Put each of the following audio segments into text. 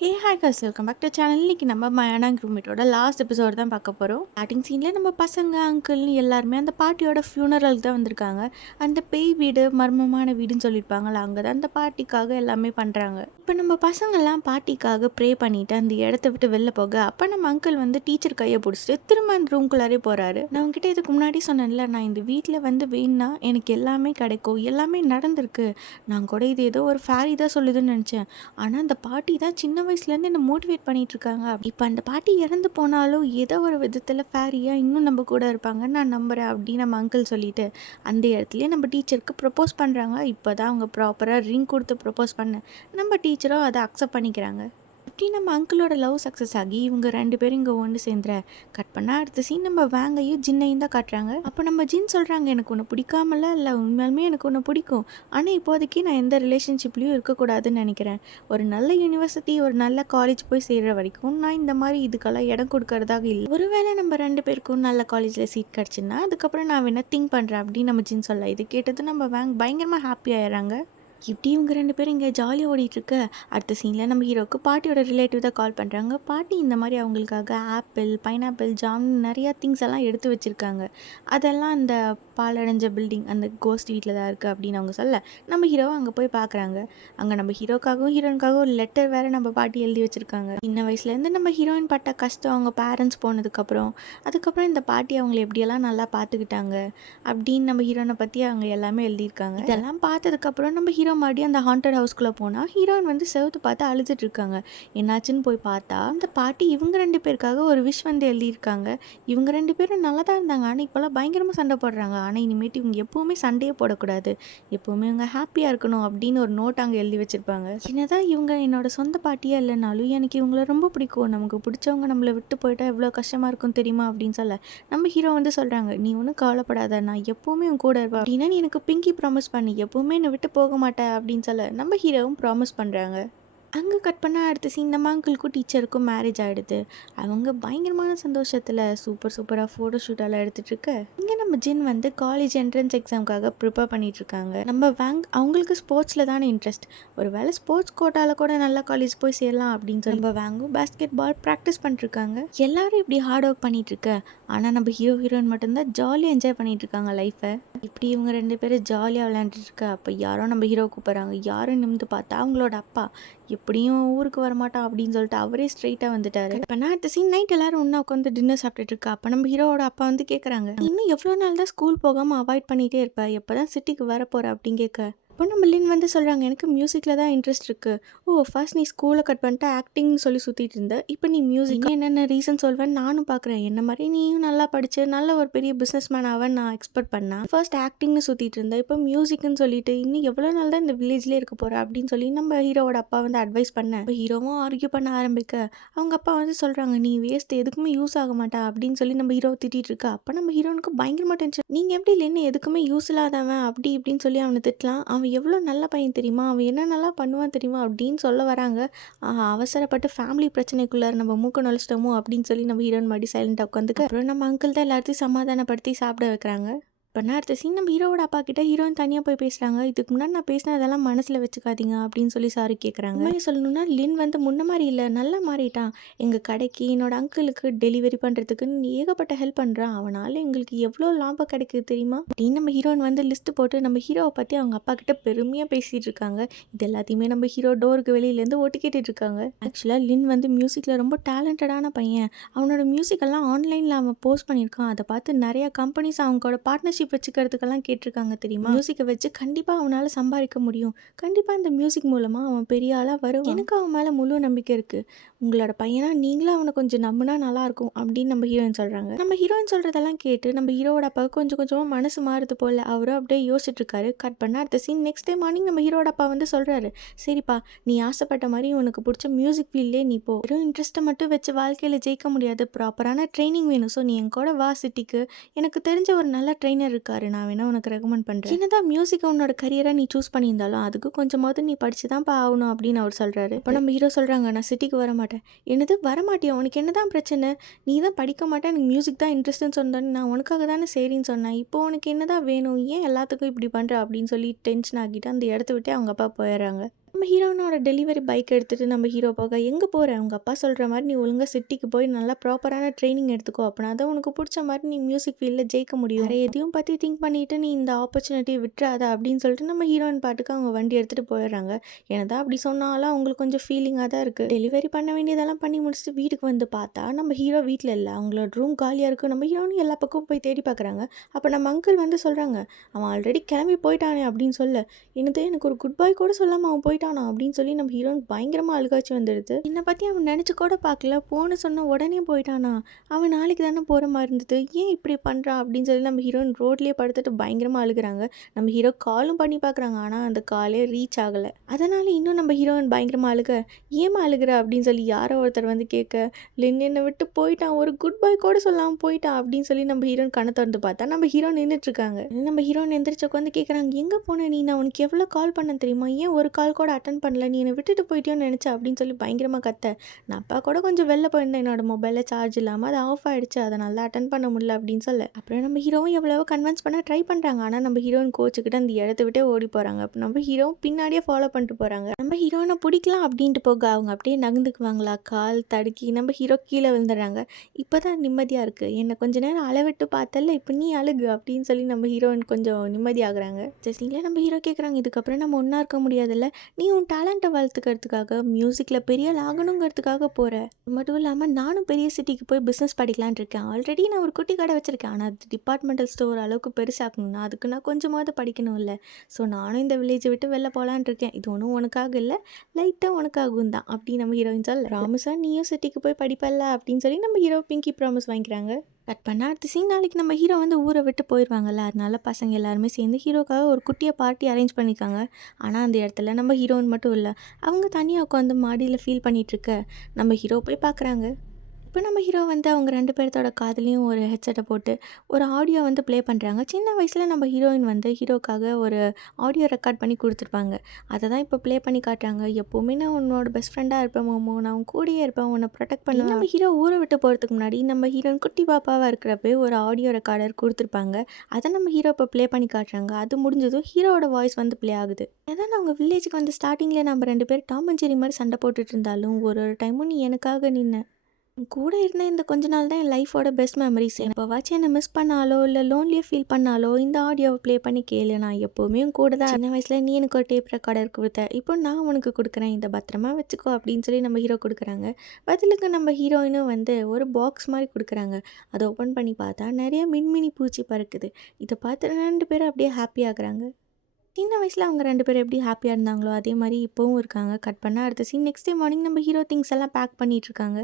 Hi guys, welcome back to channel. இன்னைக்கு நம்ம மயானா ரூம்மேட்டோட last episode தான் பார்க்க போகிறோம். ஸ்டார்டிங் சீனில் நம்ம பசங்க அங்கிள்னு எல்லாருமே அந்த பாட்டியோட ஃபியூனரலுக்கு தான் வந்திருக்காங்க. அந்த பேய் வீடு, மர்மமான வீடுன்னு சொல்லியிருப்பாங்கள்ல, அங்கே தான் அந்த பாட்டிக்காக எல்லாமே பண்ணுறாங்க. இப்போ நம்ம பசங்கள்லாம் பாட்டிக்காக ப்ரே பண்ணிவிட்டு அந்த இடத்த விட்டு வெளில போக, அப்போ நம்ம அங்கிள் வந்து டீச்சர் கையை பிடிச்சிட்டு திரும்ப அந்த ரூம்குள்ளாரே போகிறாரு. நான் உங்ககிட்ட இதுக்கு முன்னாடி சொன்னேன்ல, நான் இந்த வீட்டில் வந்து வேணுன்னா எனக்கு எல்லாமே கிடைக்கும், எல்லாமே நடந்திருக்கு, நான் கூட இது ஏதோ ஒரு ஃபேரி தான் சொல்லுதுன்னு நினச்சேன். ஆனால் அந்த பாட்டி தான் சின்ன வயசுலேருந்து என்னை மோட்டிவேட் பண்ணிகிட்ருக்காங்க. இப்போ அந்த பாட்டி இறந்து போனாலும் ஏதோ ஒரு விதத்தில் ஃபேரியாக இன்னும் நம்ம கூட இருப்பாங்கன்னு நான் நம்புகிறேன் அப்படின்னு நம்ம அங்கிள் சொல்லிவிட்டு அந்த இடத்துலையே நம்ம டீச்சருக்கு ப்ரப்போஸ் பண்ணுறாங்க. இப்போ தான் அவங்க ப்ராப்பராக ரிங் கொடுத்து ப்ரப்போஸ் பண்ண நம்ம டீச்சரும் அதை அக்செப்ட் பண்ணிக்கிறாங்க. இப்படி நம்ம அங்கிளோட லவ் சக்ஸஸ் ஆகி இவங்க 2 பேரும் இங்கே ஒன்று சேர்ந்துற கட் பண்ணால் அடுத்த சீன் நம்ம வேங்கையும் ஜின்னையும் தான் காட்டுறாங்க. அப்போ நம்ம ஜின் சொல்கிறாங்க, எனக்கு ஒன்று பிடிக்காமலாம் இல்லை, உண்மையாலுமே எனக்கு ஒன்று பிடிக்கும், ஆனால் இப்போதைக்கு நான் எந்த ரிலேஷன்ஷிப்லேயும் இருக்கக்கூடாதுன்னு நினைக்கிறேன். ஒரு நல்ல யூனிவர்சிட்டி, ஒரு நல்ல காலேஜ் போய் சேர்கிற வரைக்கும் நான் இந்த மாதிரி இதுக்கெல்லாம் இடம் கொடுக்கறதாக இல்லை. ஒருவேளை நம்ம 2 பேருக்கும் நல்ல காலேஜில் சீட் கிடச்சுன்னா அதுக்கப்புறம் நான் வேணா திங்க் பண்ணுறேன் அப்படின்னு நம்ம ஜின் சொல்ல, இது கேட்டது நம்ம வேங் பயங்கரமாக ஹாப்பி ஆயிடுறாங்க. இப்படி இவங்க 2 பேரும் இங்கே ஜாலியாக ஓடிட்டுருக்க அடுத்த சீனில் நம்ம ஹீரோவுக்கு பாட்டியோட ரிலேட்டிவ் தான் கால் பண்ணுறாங்க. பாட்டி இந்த மாதிரி அவங்களுக்காக ஆப்பிள், பைனாப்பிள், ஜாம் நிறையா திங்ஸ் எல்லாம் எடுத்து வச்சுருக்காங்க. அதெல்லாம் அந்த பாலடைஞ்ச பில்டிங், அந்த கோஸ்ட் வீட்டில் தான் இருக்குது அப்படின்னு அவங்க சொல்ல நம்ம ஹீரோவை அங்கே போய் பார்க்குறாங்க. அங்கே நம்ம ஹீரோக்காகவும் ஹீரோயினுக்காகவும் ஒரு லெட்டர் வேறு நம்ம பாட்டி எழுதி வச்சுருக்காங்க. சின்ன வயசுலேருந்து நம்ம ஹீரோயின் பட்ட கஷ்டம், அவங்க பேரண்ட்ஸ் போனதுக்கப்புறம், அதுக்கப்புறம் இந்த பாட்டி அவங்களை எப்படியெல்லாம் நல்லா பார்த்துக்கிட்டாங்க அப்படின்னு நம்ம ஹீரோனை பற்றி அவங்க எல்லாமே எழுதியிருக்காங்க. இதெல்லாம் பார்த்ததுக்கப்புறம் நம்ம ஹீரோ மறுபடியும் அந்த ஹாண்டட் ஹவுஸ்குள்ளே போனால் ஹீரோயின் வந்து செவுத்து பார்த்து அழுதுட்டு இருக்காங்க. என்னாச்சுன்னு போய் பார்த்தா அந்த பாட்டி இவங்க 2 பேருக்காக ஒரு விஷ் வந்து எழுதியிருக்காங்க. இவங்க 2 பேரும் நல்லா தான் இருந்தாங்க, ஆனால் இப்போல்லாம் பயங்கரமாக சண்டை போடுறாங்க. ஆனால் இனிமேட்டு இவங்க எப்போவுமே சண்டையே போடக்கூடாது, எப்போவுமே இவங்க ஹாப்பியாக இருக்கணும் அப்படின்னு ஒரு நோட் அங்கே எழுதி வச்சுருப்பாங்க. என்னதான் இவங்க என்னோட சொந்த பாட்டியாக இல்லைனாலும் எனக்கு இவங்கள ரொம்ப பிடிக்கும், நமக்கு பிடிச்சவங்க நம்மளை விட்டு போயிட்டா எவ்வளோ கஷ்டமாக இருக்கும் தெரியுமா அப்படின்னு சொல்ல நம்ம ஹீரோ வந்து சொல்கிறாங்க, நீ ஒன்றும் கவலைப்படாத, நான் எப்போவுமே உன் கூட இருப்பேன் அப்படின்னா நீ எனக்கு பிங்கி ப்ராமிஸ் பண்ணி எப்போவுமே என்னை விட்டு போக மாட்டேன் அப்படின்னு சொல்ல நம்ம ஹீரோவும் ப்ராமிஸ் பண்ணுறாங்க. அங்கே கட் பண்ணால் அடுத்த சீன் நம்ம அங்கிளுக்கும் டீச்சருக்கும் மேரேஜ் ஆகிடுது. அவங்க பயங்கரமான சந்தோஷத்தில் சூப்பராக ஃபோட்டோ ஷூட்டெல்லாம் எடுத்துகிட்டு இருக்க இங்கே நம்ம ஜின் வந்து காலேஜ் என்ட்ரன்ஸ் எக்ஸாமுக்காக ப்ரிப்பேர் பண்ணிகிட்ருக்காங்க. நம்ம வேங் அவங்களுக்கு ஸ்போர்ட்ஸில் தானே இன்ட்ரெஸ்ட், ஒரு வேளை ஸ்போர்ட்ஸ் கோட்டாவில் கூட நல்ல காலேஜ் போய் சேரலாம் அப்படின்னு சொல்லி நம்ம வேங்கும் பேஸ்கெட் பால் ப்ராக்டிஸ் பண்ணிட்டுருக்காங்க. எல்லாரும் இப்படி ஹார்ட் ஒர்க் பண்ணிகிட்ருக்க, ஆனால் நம்ம ஹீரோயின் மட்டும்தான் ஜாலியாக என்ஜாய் பண்ணிகிட்ருக்காங்க லைஃப்பை. இப்படி இவங்க 2 பேரும் ஜாலியாக விளையாண்டுருக்க அப்போ யாரோ நம்ம ஹீரோ கூப்பிட்றாங்க. யாரும் நிமிந்து பார்த்தா அவங்களோட அப்பா. எப்படியும் ஊருக்கு வரமாட்டான் அப்படின்னு சொல்லிட்டு அவரே ஸ்ட்ரெயிட்டாக வந்துட்டாரு. இப்போ நான் அடுத்த சீன் நைட் எல்லாரும் ஒன்றா உட்காந்து டின்னர் சாப்பிட்டுட்டு இருக்கா. அப்போ நம்ம ஹீரோவோட அப்பா வந்து கேட்குறாங்க, இன்னும் எவ்வளோ நாள் தான் ஸ்கூல் போகாமல் அவாய்ட் பண்ணிகிட்டே இருப்ப, எப்போ தான் சிட்டிக்கு வர போகிற அப்படின்னு கேட்க அப்போ நம்ம லின் வந்து சொல்கிறாங்க, எனக்கு மியூசிக்கில் தான் இன்ட்ரெஸ்ட் இருக்குது. ஓ, ஃபர்ஸ்ட் நீ ஸ்கூலை கட் பண்ணிட்டு ஆக்டிங்னு சொல்லி சுற்றிட்டு இருந்த, இப்போ நீ மியூசிக் என்னென்ன ரீசன் சொல்வேன்னு நானும் பார்க்குறேன். என்ன மாதிரி நீயும் நல்லா படித்து நல்ல ஒரு பெரிய பிஸ்னஸ் மேன் ஆவன்னு நான் எக்ஸ்பெக்ட் பண்ணேன். ஃபர்ஸ்ட் ஆக்டிங்னு சுற்றிட்டு இருந்தேன், இப்போ மியூசிக்னு சொல்லிட்டு இன்னும் எவ்வளோ நாள் தான் இந்த வில்லேஜ்லேயே இருக்க போகிற அப்படின்னு சொல்லி நம்ம ஹீரோவோட அப்பா வந்து அட்வைஸ் பண்ணேன். இப்போ ஹீரோவும் ஆர்கியூ பண்ண ஆரம்பிக்க அவங்க அப்பா வந்து சொல்கிறாங்க, நீ வேஸ்ட், எதுக்குமே யூஸ் ஆக மாட்டா அப்படின்னு சொல்லி நம்ம ஹீரோவை திட்டிகிட்டு இருக்கா. அப்போ நம்ம ஹீரோனுக்கு பயங்கரமாக டென்ஷன், நீங்கள் எப்படி இல்லைன்னு எதுக்குமே யூஸ் இல்லாதவன் அப்படி இப்படின்னு சொல்லி அவனை திட்டலாம், அவன் எவ்வளோ நல்ல பையன் தெரியுமா, அவன் என்ன நல்லா பண்ணுவான் தெரியுமா அப்படின்னு சொல்ல வராங்க. அவசரப்பட்டு ஃபேமிலி பிரச்சனைக்குள்ளார நம்ம மூக்க நுழைச்சிட்டோமோ அப்படின்னு சொல்லி நம்ம ஹீரோயின் மாதிரி சைலண்டாக உட்காந்துக்கு அப்புறம் நம்ம அங்கிள் தான் எல்லாத்தையும் சமாதானப்படுத்தி சாப்பிட வைக்கிறாங்க. இப்போ நான் அடுத்த சீன் நம்ம ஹீரோவோட அப்பா கிட்ட ஹீரோயின் தனியாக போய் பேசுகிறாங்க. இதுக்கு முன்னாடி நான் பேசினதெல்லாம் மனசில் வச்சுக்காதீங்க அப்படின்னு சொல்லி சாரி கேட்குறாங்க. உண்மையை சொல்லணும்னா லின் வந்து முன்ன மாதிரி இல்லை, நல்லா மாறிட்டான். எங்கள் கடைக்கு என்னோட அங்கிளுக்கு டெலிவரி பண்ணுறதுக்குன்னு ஏகப்பட்ட ஹெல்ப் பண்ணுறான், அவனால் எங்களுக்கு எவ்வளோ லாபம் கிடைக்குது தெரியுமா அப்படின்னு நம்ம ஹீரோயின் வந்து லிஸ்ட்டு போட்டு நம்ம ஹீரோவை பற்றி அவங்க அப்பா கிட்ட பெருமையாக பேசிகிட்டு இருக்காங்க. இது எல்லாத்தையுமே நம்ம ஹீரோ டோருக்கு வெளியிலேருந்து ஓட்டு கேட்டுட்டு இருக்காங்க. ஆக்சுவலாக லின் வந்து மியூசிக்கில் ரொம்ப டேலண்டடான பையன். அவனோட மியூசிக்கெல்லாம் ஆன்லைனில் அவன் போஸ்ட் பண்ணியிருக்கான். அதை பார்த்து நிறையா கம்பெனிஸ் அவங்களோட பார்ட்னர்ஷிப் வச்சுக்கிறதுக்கெல்லாம் கேட்டிருக்காங்க தெரியுமா. மியூசிக்கை வச்சு கண்டிப்பாக அவனால் சம்பாதிக்க முடியும், கண்டிப்பாக இந்த மியூசிக் மூலமாக அவன் பெரிய ஆளாக வருவான், எனக்கு அவன் மேலே முழு நம்பிக்கை இருக்குது, உங்களோட பையனா நீங்களும் அவனை கொஞ்சம் நம்பினா நல்லாயிருக்கும் அப்படின்னு நம்ம ஹீரோயின் சொல்கிறாங்க. நம்ம ஹீரோயின் சொல்கிறதெல்லாம் கேட்டு நம்ம ஹீரோவோட அப்பாவுக்கு கொஞ்சம் கொஞ்சமாக மனசு மாறுது போல். அவரும் அப்படியே யோசிச்சுட்டு இருக்காரு. கட் பண்ண அடுத்த சீன் நெக்ஸ்ட் டே மார்னிங் நம்ம ஹீரோட அப்பா வந்து சொல்கிறாரு, சரிப்பா, நீ ஆசைப்பட்ட மாதிரி உனக்கு பிடிச்ச மியூசிக் ஃபீல்ட்லேயே நீ போ, வெறும் இன்ட்ரெஸ்ட்டை மட்டும் வச்சு வாழ்க்கையில் ஜெயிக்க முடியாது, ப்ராப்பரான ட்ரைனிங் வேணும். ஸோ நீ என் கூட வா சிட்டிக்கு, எனக்கு தெரிஞ்ச ஒரு நல்ல ட்ரைனர் இருக்காரு, நான் வேணா உனக்கு ரெக்கமெண்ட் பண்ணுறேன். என்னதான் மியூசிக் உன்னோட கரியரை நீ சூஸ் பண்ணியிருந்தாலும் அதுக்கு கொஞ்சமாவது நீ படிச்சு தான் ஆகணும் அப்படின்னு அவர் சொல்கிறாரு. இப்போ நம்ம ஹீரோ சொல்கிறாங்க, நான் சிட்டிக்கு வர மாட்டேன். என்னது வரமாட்டியா, உனக்கு என்ன தான் பிரச்சனை, நீ தான் படிக்க மாட்டேன், எனக்கு மியூசிக் தான் இன்ட்ரெஸ்ட்னு சொன்னேன், நான் உனக்காக தானே சரின்னு சொன்னேன், இப்போ உனக்கு என்ன தான் வேணும், ஏன் எல்லாத்துக்கும் இப்படி பண்ணுற அப்படின்னு சொல்லி டென்ஷன் ஆகிட்டு அந்த இடத்த விட்டு அவங்க அப்பா போயிடுறாங்க. நம்ம ஹீரோயினோட டெலிவரி பைக் எடுத்துகிட்டு நம்ம ஹீரோ போக, எங்கே போகிற, உங்கள் அப்பா சொல்கிற மாதிரி நீ ஒழுங்காக சிட்டிக்கு போய் நல்லா ப்ராப்பரான ட்ரைனிங் எடுத்துக்கோ, அப்படின்னா தான் உனக்கு பிடிச்ச மாதிரி நீ மியூசிக் ஃபீல்டில் ஜெயிக்க முடியும். வேறு எதையும் பற்றி திங்க் பண்ணிவிட்டு நீ இந்த ஆப்பர்ச்சுனிட்டியை விட்டுறாத அப்படின்னு சொல்லிட்டு நம்ம ஹீரோயின் பாட்டுக்கு அவங்க வண்டி எடுத்துகிட்டு போயிடுறாங்க. என்னதான் அப்படி சொன்னாலும் அவங்களுக்கு கொஞ்சம் ஃபீலிங்காக தான் இருக்குது. டெலிவரி பண்ண வேண்டியதெல்லாம் பண்ணி முடிச்சுட்டு வீட்டுக்கு வந்து பார்த்தா நம்ம ஹீரோ வீட்டில் இல்லை, அவங்களோட ரூம் காலியாக இருக்குது. நம்ம ஹீரோயின் எல்லா பக்கமும் போய் தேடி பார்க்குறாங்க. அப்போ நம்ம அங்கிள் வந்து சொல்கிறாங்க, அவன் ஆல்ரெடி கிளம்பி போயிட்டானே அப்படின்னு சொல்ல, என்னது எனக்கு ஒரு குட் பை கூட சொல்லாமல் அவன் போயிட்டானா அப்படின்னு சொல்லி நம்ம ஹீரோயின் பயங்கரமாக அழுகாச்சு வந்துடுது. என்னை பற்றி அவன் நினச்சி கூட பார்க்கல, போன்னு சொன்ன உடனே போயிட்டானா, அவன் நாளைக்கு தானே போகிற மாதிரி இருந்தது, ஏன் இப்படி பண்ணுறான் அப்படின்னு சொல்லி நம்ம ஹீரோயின் ரோட்லேயே படுத்துட்டு பயங்கரமாக அழுகுறாங்க. நம்ம ஹீரோ காலும் பண்ணி பார்க்குறாங்க, ஆனால் அந்த காலே ரீச் ஆகலை. அதனால் இன்னும் நம்ம ஹீரோயின் பயங்கரமாக அழுக, ஏமா அழுகுற அப்படின்னு சொல்லி யாரோ ஒருத்தர் வந்து கேட்க, லின் என்னை விட்டு போயிட்டான், ஒரு குட் பை கூட சொல்லாமல் போயிட்டான் அப்படின்னு சொல்லி நம்ம ஹீரோயின் கண்ணை திறந்து பார்த்தா நம்ம ஹீரோ நின்றுட்டுருக்காங்க. நம்ம ஹீரோயின் எந்திரிச்சு உட்காந்து கேட்குறாங்க, எங்கே போன நீ, நான் உனக்கு எவ்வளோ கால் பண்ண தெரியுமா, ஏன் ஒரு கால் கூட அட்டன் பண்ணல, நீ என்னை விட்டுட்டு போயிட்டியோன்னு நினச்சா அப்படின்னு சொல்லி பயங்கரமாக கத்த. நான் அப்பா கூட கொஞ்சம் வெளில போயிருந்தேன், என்னோட மொபைலில் சார்ஜ் இல்லாமல் அது ஆஃப் ஆகிடுச்சு, அதனால தான் அட்டன் பண்ண முடியல அப்படின்னு சொல்ல. அப்புறம் நம்ம ஹீரோவும் எவ்வளவோ கன்வின்ஸ் பண்ண ட்ரை பண்ணுறாங்க, ஆனால் நம்ம ஹீரோயின் கோச்சுக்கிட்டு அந்த இடத்த விட்டே ஓடி போகிறாங்க. அப்போ நம்ம ஹீரோவும் பின்னாடியே ஃபாலோ பண்ணிட்டு போகிறாங்க. நம்ம ஹீரோயினை பிடிக்கலாம் அப்படின்ட்டு போக அவங்க அப்படியே நகர்ந்துக்குவாங்களா, கால் தடுக்கி நம்ம ஹீரோ கீழே விழுந்துடுறாங்க. இப்போ தான் நிம்மதியாக இருக்குது, என்னை கொஞ்ச நேரம் அளவிட்டு பார்த்தல, இப்போ நீ அழுகு அப்படின்னு சொல்லி நம்ம ஹீரோயின் கொஞ்சம் நிம்மதியாகிறாங்க. ஜஸ்டிங்கில் நம்ம ஹீரோ கேட்குறாங்க, இதுக்கப்புறம் நம்ம ஒன்றா இருக்க முடியாதுல்ல, நீ உன் டேலண்ட்டை வளர்த்துக்கிறதுக்காக மியூசிக்கில் பெரிய ஆள் ஆகணுங்கிறதுக்காக போகிற, அது மட்டும் இல்லாமல் நானும் பெரிய சிட்டிக்கு போய் பிஸ்னஸ் படிக்கலான்னு இருக்கேன். ஆல்ரெடி நான் ஒரு குட்டி கடை வச்சுருக்கேன், ஆனால் அது டிபார்ட்மெண்டல் ஸ்டோர் அளவுக்கு பெருசாக்கணும்னா அதுக்கு நான் கொஞ்சமாவது படிக்கணும் இல்லை. ஸோ நானும் இந்த வில்லேஜை விட்டு வெளில போகலான் இருக்கேன், இது ஒன்றும் உனக்காக இல்லை, லைட்டாக உனக்காகும் தான் அப்படின்னு நம்ம ஹீரோயின் சொல்ல, ப்ராமிஸாக நீயும் சிட்டிக்கு போய் படிப்பல்ல அப்படின்னு சொல்லி நம்ம ஹீரோ பிங்கி ப்ராமிஸ் வாங்கிக்கிறாங்க. கட் பண்ண அடுத்த சீன், நாளைக்கு நம்ம ஹீரோ வந்து ஊரை விட்டு போயிடுவாங்கல்ல, அதனால பசங்க எல்லாருமே சேர்ந்து ஹீரோக்காக ஒரு குட்டியாக பார்ட்டி அரேஞ்ச் பண்ணியிருக்காங்க. ஆனால் அந்த இடத்துல நம்ம ஹீரோயின் மட்டும் இல்லை, அவங்க தனியாக உட்காந்து மாடியில் ஃபீல் பண்ணிகிட்ருக்க நம்ம ஹீரோ போய் பார்க்குறாங்க. இப்போ நம்ம ஹீரோ வந்து அவங்க 2 பேர்த்தோட காதுலேயும் ஒரு ஹெட்செட்டை போட்டு ஒரு ஆடியோ வந்து ப்ளே பண்ணுறாங்க. சின்ன வயசில் நம்ம ஹீரோயின் வந்து ஹீரோக்காக ஒரு ஆடியோ ரெக்கார்ட் பண்ணி கொடுத்துருப்பாங்க, அதை தான் இப்போ ப்ளே பண்ணி காட்டுறாங்க. எப்போவுமே நான் உன்னோட பெஸ்ட் ஃப்ரெண்டாக இருப்பேன் மோமோ, நான் உன் கூடயே இருப்பேன், உன்னை ப்ரொடெக்ட் பண்ணுவேன். நம்ம ஹீரோ ஊரை விட்டு போகிறதுக்கு முன்னாடி நம்ம ஹீரோயின் குட்டி பாப்பாவாக இருக்கிறப்ப ஒரு ஆடியோ ரெக்கார்டர் கொடுத்துருப்பாங்க, அதை நம்ம ஹீரோ இப்போ ப்ளே பண்ணி காட்டுறாங்க. அது முடிஞ்சதும் ஹீரோவோட வாய்ஸ் வந்து ப்ளே ஆகுது. ஏன்னா அவங்க வில்லேஜுக்கு வந்து ஸ்டார்டிங்கில் நம்ம 2 பேர் டாம் அண்ட் ஜெர்ரி மாதிரி சண்டை போட்டுட்டு இருந்தாலும் ஒரு டைமும் நீ எனக்காக நின்ன, கூட இருந்த இந்த கொஞ்ச நாள் தான் என் லைஃபோட பெஸ்ட் மெமரிஸ். எப்போவாச்சும் என்னை மிஸ் பண்ணாலோ இல்லை லோன்லியாக ஃபீல் பண்ணாலோ இந்த ஆடியோவை ப்ளே பண்ணி கேளு, நான் எப்போவுமே கூட தான். சின்ன வயசில் நீ எனக்கு ஒரு டேப் ரெக்கார்டர் கொடுத்த, இப்போ நான் உனக்கு கொடுக்குறேன், இதை பத்திரமா வச்சுக்கோ அப்படின்னு சொல்லி நம்ம ஹீரோ கொடுக்குறாங்க. பதிலுக்கு நம்ம ஹீரோயினும் வந்து ஒரு பாக்ஸ் மாதிரி கொடுக்குறாங்க. அதை ஓப்பன் பண்ணி பார்த்தா நிறைய மின்மினி பூச்சி பறக்குது. இதை பார்த்து 2 பேரும் அப்படியே ஹாப்பி ஆகுறாங்க. சின்ன வயசில் அவங்க 2 பேரும் எப்படி ஹாப்பியாக இருந்தாங்களோ அதே மாதிரி இப்போவும் இருக்காங்க. கட் பண்ணால் அடுத்த சீன், நெக்ஸ்ட் டே மார்னிங் நம்ம ஹீரோ திங்ஸ் எல்லாம் பேக் பண்ணிகிட்டு இருக்காங்க.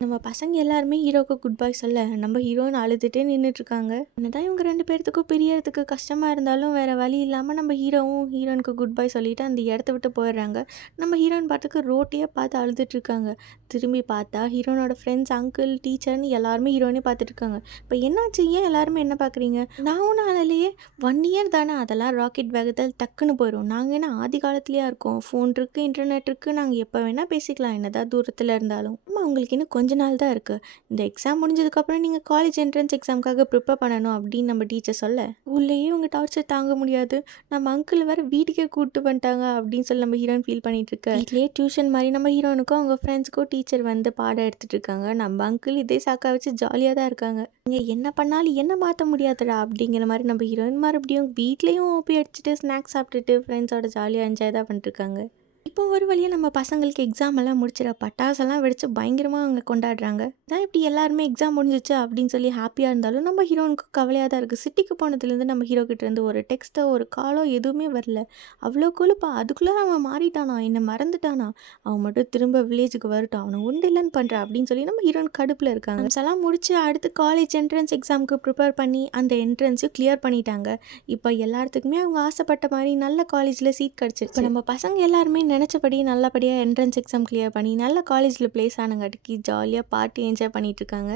நம்ம பசங்க எல்லாருமே ஹீரோக்கு குட் பை சொல்ல நம்ம ஹீரோன்னு அழுதுகிட்டே நின்றுட்டுருக்காங்க. என்னதான் இவங்க 2 பேர்த்துக்கும் பிரியறதுக்கு கஷ்டமாக இருந்தாலும் வேறு வழி இல்லாமல் நம்ம ஹீரோவும் ஹீரோனுக்கு குட் பை சொல்லிவிட்டு அந்த இடத்த விட்டு போயிடுறாங்க. நம்ம ஹீரோயின் பாட்டுக்கு ரோட்டையே பார்த்து அழுதுட்டுருக்காங்க. திரும்பி பார்த்தா ஹீரோனோட ஃப்ரெண்ட்ஸ், அங்கிள், டீச்சர்னு எல்லாருமே ஹீரோனே பார்த்துட்ருக்காங்க. இப்போ என்னாச்சு, ஏன் எல்லாருமே என்ன பார்க்குறீங்க, நான் ஒன்றும் அழலையே, 1 இயர் தானே, அதெல்லாம் ராக்கெட் வேகத்தில் டக்குன்னு போயிடும். நாங்கள் என்ன ஆதி காலத்துலேயே இருக்கோம், ஃபோன் இருக்குது, இன்டர்நெட் இருக்குது, நாங்கள் எப்போ வேணால் பேசிக்கலாம், என்னதான் தூரத்தில் இருந்தாலும். அவங்களுக்கு இன்னும் கொஞ்ச நாள் தான் இருக்குது, இந்த எக்ஸாம் முடிஞ்சதுக்கப்புறம் நீங்கள் காலேஜ் என்ட்ரன்ஸ் எக்ஸாமுக்காக ப்ரிப்பேர் பண்ணணும் அப்படின்னு நம்ம டீச்சர் சொல்ல, உள்ளேயே உங்கள் டார்ச்சர் தாங்க முடியாது, நம்ம அங்கிள் வேறு வீட்டுக்கே கூப்பிட்டு பண்ணிட்டாங்க அப்படின்னு சொல்லி நம்ம ஹீரோயின் ஃபீல் பண்ணிட்டு இருக்க. வீட்லேயே டியூஷன் மாதிரி நம்ம ஹீரோனுக்கும் அவங்க ஃப்ரெண்ட்ஸுக்கும் டீச்சர் வந்து பாடம் எடுத்துகிட்டு இருக்காங்க. நம்ம அங்கிள் இதே சாக்கா வச்சு ஜாலியாக தான் இருக்காங்க. நீங்கள் என்ன பண்ணாலும் என்ன மாற்ற முடியாதுடா அப்படிங்கிற மாதிரி நம்ம ஹீரோயின் மறுபடியும் வீட்லேயும் ஓப்பி அடிச்சுட்டு ஸ்நாக்ஸ் சாப்பிட்டுட்டு ஃப்ரெண்ட்ஸோட ஜாலியாக என்ஜாய் தான் பண்ணிட்டுருக்காங்க. இப்போ ஒரு வழியாக நம்ம பசங்களுக்கு எக்ஸாம் எல்லாம் முடிச்சிட பட்டாசெல்லாம் வெடித்து பயங்கரமாக அவங்க கொண்டாடுறாங்க. தான் இப்படி எல்லாருமே எக்ஸாம் முடிஞ்சிச்சு அப்படின்னு சொல்லி ஹாப்பியாக இருந்தாலும் நம்ம ஹீரோனுக்கு கவலையாக தான் இருக்குது. சிட்டிக்கு போனதுலேருந்து நம்ம ஹீரோக்கிட்டேருந்து ஒரு டெக்ஸ்ட்டோ ஒரு காலோ எதுவுமே வரல. அவ்வளோ கொழுப்பா, அதுக்குள்ளே அவன் மாறிட்டானா, என்னை மறந்துட்டானா, அவன் மட்டும் திரும்ப வில்லேஜுக்கு வரட்டும், அவனை உண்டு இல்லைன்னு பண்ணுறான் அப்படின்னு சொல்லி நம்ம ஹீரோயின் கடுப்பில் இருக்காங்க. எல்லாம் முடிச்சு அடுத்து காலேஜ் என்ட்ரன்ஸ் எக்ஸாமுக்கு ப்ரிப்பேர் பண்ணி அந்த என்ட்ரன்ஸையும் கிளியர் பண்ணிட்டாங்க. இப்போ எல்லாத்துக்குமே அவங்க ஆசைப்பட்ட மாதிரி நல்ல காலேஜில் சீட் கிடச்சிருச்சு. இப்போ நம்ம பசங்க எல்லாருமே நினச்சபடி நல்லபடியாக என்ட்ரன்ஸ் எக்ஸாம் கிளியர் பண்ணி நல்ல காலேஜில் ப்ளேஸ் ஆனங்காட்டிக்கு ஜாலியாக பார்ட்டி என்ஜாய் பண்ணிகிட்ருக்காங்க.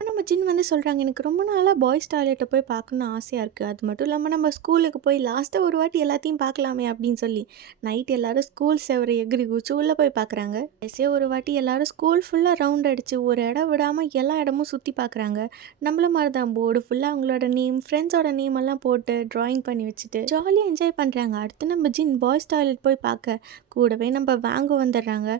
நம்ம ஜின் வந்து சொல்கிறாங்க, எனக்கு ரொம்ப நாளாக பாய்ஸ் டாய்லெட்டை போய் பார்க்கணுன்னு ஆசையாக இருக்குது, அது மட்டும் இல்லாமல் நம்ம ஸ்கூலுக்கு போய் லாஸ்ட்டாக ஒரு வாட்டி எல்லாத்தையும் பார்க்கலாமே அப்படின்னு சொல்லி நைட் எல்லோரும் ஸ்கூல் சேவரை எகிரி குச்சி உள்ளே போய் பார்க்குறாங்க. எஸ்ஸே ஒரு வாட்டி எல்லோரும் ஸ்கூல் ஃபுல்லாக ரவுண்ட் அடித்து ஒரு இடம் விடாமல் எல்லா இடமும் சுற்றி பார்க்குறாங்க. நம்மள மாதிரி தான் போர்டு ஃபுல்லாக அவங்களோட நேம், ஃப்ரெண்ட்ஸோட நேம் எல்லாம் போட்டு ட்ராயிங் பண்ணி வச்சுட்டு ஜாலியாக என்ஜாய் பண்ணுறாங்க. அடுத்து நம்ம ஜின் பாய்ஸ் டாய்லெட் போய் பார்க்க கூடவே நம்ம வேங்கு வந்துடுறாங்க.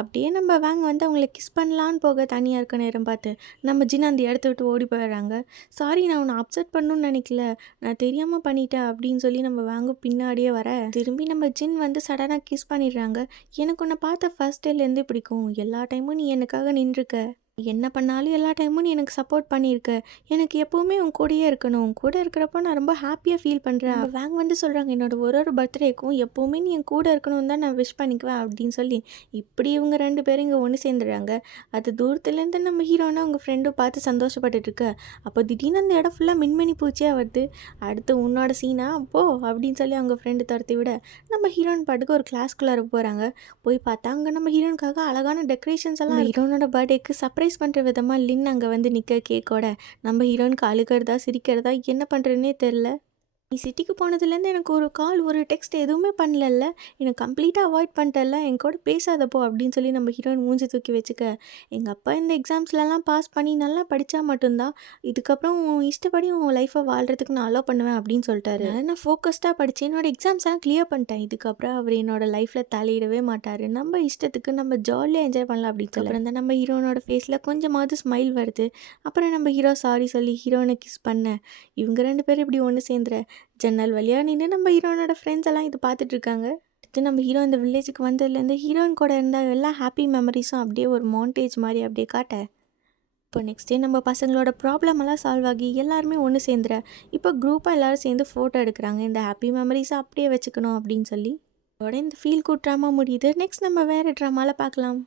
அப்படியே நம்ம வேங் வந்து அவங்கள கிஸ் பண்ணலான்னு போக தனியாக இருக்க நேரம் பார்த்து நம்ம ஜின் அந்த இடத்த விட்டு ஓடி போயிடுறாங்க. சாரி, நான் உன்னை அப்செட் பண்ணணும்னு நினைக்கல, நான் தெரியாமல் பண்ணிட்டேன் அப்படின்னு சொல்லி நம்ம வேங்கு பின்னாடியே வர திரும்பி நம்ம ஜின் வந்து சடனாக கிஸ் பண்ணிடுறாங்க. எனக்கு உன்னை பார்த்த ஃபர்ஸ்ட் டேலேருந்து பிடிக்கும், எல்லா டைமும் நீ எனக்காக நின்றுக்க, என்ன பண்ணாலும் எல்லா டைமும் நீ எனக்கு சப்போர்ட் பண்ணியிருக்க, எனக்கு எப்போவுமே உன் கூடயே இருக்கணும், உன் கூட இருக்கிறப்போ நான் ரொம்ப ஹாப்பியாக ஃபீல் பண்ணுறேன். வேங் வந்து சொல்கிறாங்க, என்னோட ஒரு பர்த்டேக்கும் எப்போவுமே நீ என் கூட இருக்கணும் தான் நான் விஷ் பண்ணிக்குவேன் அப்படின்னு சொல்லி இப்படி இவங்க 2 பேரும் இங்கே ஒன்று சேர்ந்துடுறாங்க. அது தூரத்துலேருந்து நம்ம ஹீரோனை அவங்க ஃப்ரெண்டும் பார்த்து சந்தோஷப்பட்டுட்டு இருக்க, அப்போ திடீர்னு அந்த இடம் ஃபுல்லாக மின்மினி பூச்சியாக வருது. அடுத்து உன்னோட சீனா போ அப்படின்னு சொல்லி அவங்க ஃப்ரெண்டு துரத்தி விட நம்ம ஹீரோயின் பாட்டுக்கு ஒரு கிளாஸ்குள்ளார போகிறாங்க. போய் பார்த்தா அங்கே நம்ம ஹீரோனுக்காக அழகான டெக்கரேஷன்ஸ் எல்லாம் ஹீரோனோட பர்த்டேக்கு சர்ப்ரைஸ் பண்ணுற விதமாக லின் அங்கே வந்து நிற்க கேக்கோட நம்ம ஹீரோனுக்கு அழுகிறதா சிரிக்கிறதா என்ன பண்ணுறதுனே தெரில. நீ சிட்டிக்கு போனதுலேருந்து எனக்கு ஒரு கால் ஒரு டெக்ஸ்ட் எதுவுமே பண்ணலல்ல, எனக்கு கம்ப்ளீட்டாக அவாய்ட் பண்ணிட்டல, என் கூட பேசாதப்போ அப்படின்னு சொல்லி நம்ம ஹீரோயின் மூஞ்சி தூக்கி வச்சுக்க, எங்கள் அப்பா இந்த எக்ஸாம்ஸ்லலாம் பாஸ் பண்ணி நல்லா படித்தா மட்டும்தான் இதுக்கப்புறம் உன் இஷ்டப்படி உன் லைஃப்பை வாழ்கிறதுக்கு நான் அலோவ் பண்ணுவேன் அப்படின்னு சொல்லிட்டாரு. நான் ஃபோக்கஸ்டாக படித்து என்னோட எக்ஸாம்ஸ்லாம் கிளியர் பண்ணிட்டேன், இதுக்கப்புறம் அவர் என்னோட லைஃப்பில் தலையிடவே மாட்டார், நம்ம இஷ்டத்துக்கு நம்ம ஜாலியாக என்ஜாய் பண்ணலாம் அப்படின்னு சொல்லி அப்புறம் தான் நம்ம ஹீரோனோட ஃபேஸில் கொஞ்சமாவது ஸ்மைல் வருது. அப்புறம் நம்ம ஹீரோ சாரி சொல்லி ஹீரோனை கிஸ் பண்ண இவங்க 2 பேரும் இப்படி ஒன்று சேர்ந்துற ஜன்னல் வழியாக நின்று நம்ம ஹீரோனோட ஃப்ரெண்ட்ஸ் எல்லாம் இது பார்த்துட்டு இருக்காங்க. அடுத்து நம்ம ஹீரோ இந்த வில்லேஜுக்கு வந்ததுலேருந்து ஹீரோயின் கூட இருந்த எல்லா ஹாப்பி மெமரிஸும் அப்படியே ஒரு மாண்டேஜ் மாதிரி அப்படியே காட்ட, இப்போ நெக்ஸ்ட் டே நம்ம பசங்களோட ப்ராப்ளம் எல்லாம் சால்வ் ஆகி எல்லாருமே ஒன்று சேர்ந்துற இப்போ குரூப்பாக எல்லோரும் சேர்ந்து ஃபோட்டோ எடுக்கிறாங்க, இந்த ஹாப்பி மெமரிஸை அப்படியே வச்சுக்கணும் அப்படின்னு சொல்லி. அதோட இந்த ஃபீல் குட் ட்ராமா முடியுது. நெக்ஸ்ட் நம்ம வேறு ட்ராமாவில் பார்க்கலாம்.